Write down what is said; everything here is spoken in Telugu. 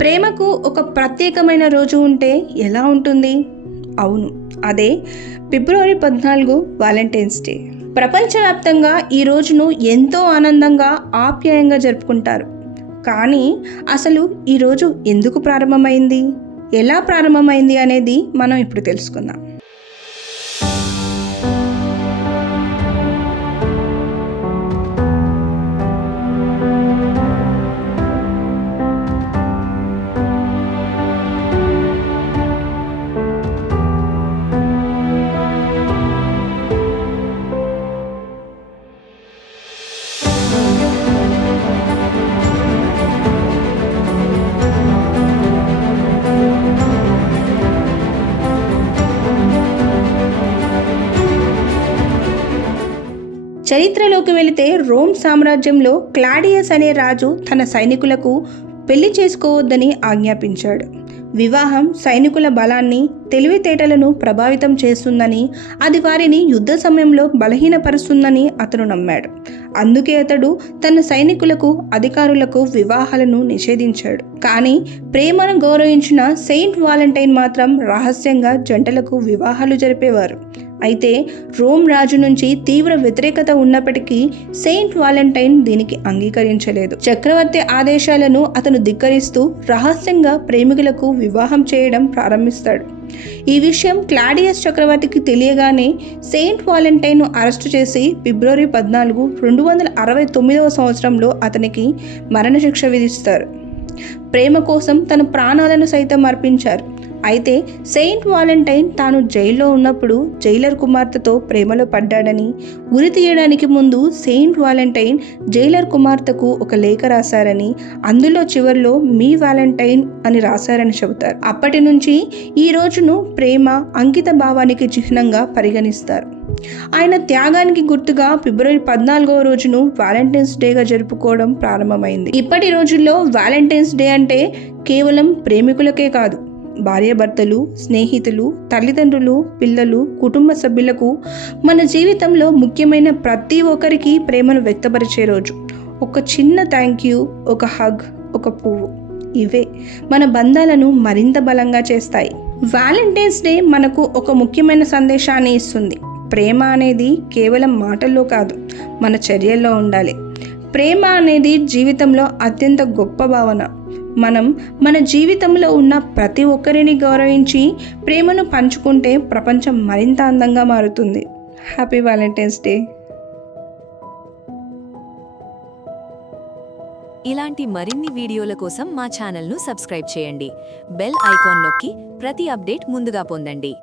ప్రేమకు ఒక ప్రత్యేకమైన రోజు ఉంటే ఎలా ఉంటుంది? అవును, అదే ఫిబ్రవరి 14 వాలంటైన్స్ డే. ప్రపంచవ్యాప్తంగా ఈ రోజును ఎంతో ఆనందంగా ఆప్యాయంగా జరుపుకుంటారు. కానీ అసలు ఈ రోజు ఎందుకు ప్రారంభమైంది, ఎలా ప్రారంభమైంది అనేది మనం ఇప్పుడు తెలుసుకుందాం. చరిత్రలోకి వెళితే రోమ్ సామ్రాజ్యంలో క్లాడియస్ అనే రాజు తన సైనికులకు పెళ్లి చేసుకోవద్దని ఆజ్ఞాపించాడు. వివాహం సైనికుల బలాన్ని, తెలివితేటలను ప్రభావితం చేస్తుందని, అది వారిని యుద్ధ సమయంలో బలహీనపరుస్తుందని అతను నమ్మాడు. అందుకే అతడు తన సైనికులకు, అధికారులకు వివాహాలను నిషేధించాడు. కానీ ప్రేమను గౌరవించిన సెయింట్ వాలంటైన్ మాత్రం రహస్యంగా జంటలకు వివాహాలు జరిపేవారు. అయితే రోమ్ రాజు నుంచి తీవ్ర వ్యతిరేకత ఉన్నప్పటికీ సెయింట్ వాలంటైన్ దీనికి అంగీకరించలేదు. చక్రవర్తి ఆదేశాలను అతను ధిక్కరిస్తూ రహస్యంగా ప్రేమికులకు వివాహం చేయడం ప్రారంభిస్తాడు. ఈ విషయం క్లాడియస్ చక్రవర్తికి తెలియగానే సెయింట్ వాలంటైన్ను అరెస్టు చేసి ఫిబ్రవరి 14, 269 సంవత్సరంలో అతనికి మరణశిక్ష విధిస్తారు. ప్రేమ కోసం తన ప్రాణాలను సైతం అర్పించారు. అయితే సెయింట్ వాలంటైన్ తాను జైల్లో ఉన్నప్పుడు జైలర్ కుమార్తెతో ప్రేమలో పడ్డాడని, ఉరి తీయడానికి ముందు సెయింట్ వాలంటైన్ జైలర్ కుమార్తెకు ఒక లేఖ రాశారని, అందులో చివరిలో మీ వాలంటైన్ అని రాశారని చెబుతారు. అప్పటి నుంచి ఈ రోజును ప్రేమ, అంకిత భావానికి చిహ్నంగా పరిగణిస్తారు. ఆయన త్యాగానికి గుర్తుగా ఫిబ్రవరి 14వ రోజును వాలంటైన్స్ డేగా జరుపుకోవడం ప్రారంభమైంది. ఇప్పటి రోజుల్లో వాలంటైన్స్ డే అంటే కేవలం ప్రేమికులకే కాదు, భార్యాభర్తలు, స్నేహితులు, తల్లిదండ్రులు, పిల్లలు, కుటుంబ సభ్యులకు మన జీవితంలో ముఖ్యమైన ప్రతి ఒక్కరికి ప్రేమను వ్యక్తపరిచే రోజు. ఒక చిన్న థ్యాంక్ యూ, ఒక హగ్, ఒక పువ్వు, ఇవే మన బంధాలను మరింత బలంగా చేస్తాయి. వాలంటైన్స్ డే మనకు ఒక ముఖ్యమైన సందేశాన్ని ఇస్తుంది. ప్రేమ అనేది కేవలం మాటల్లో కాదు, మన చర్యల్లో ఉండాలి. ప్రేమ అనేది జీవితంలో అత్యంత గొప్ప భావన. మనం మన జీవితంలో ఉన్న ప్రతి ఒక్కరిని గౌరవించి ప్రేమను పంచుకుంటే ప్రపంచం మరింత అందంగా మారుతుంది. Happy Valentine's day. ఇలాంటి మరిన్ని వీడియోల కోసం మా ఛానల్ను సబ్స్క్రైబ్ చేయండి. బెల్ ఐకాన్ నొక్కి ప్రతి అప్డేట్ ముందుగా పొందండి.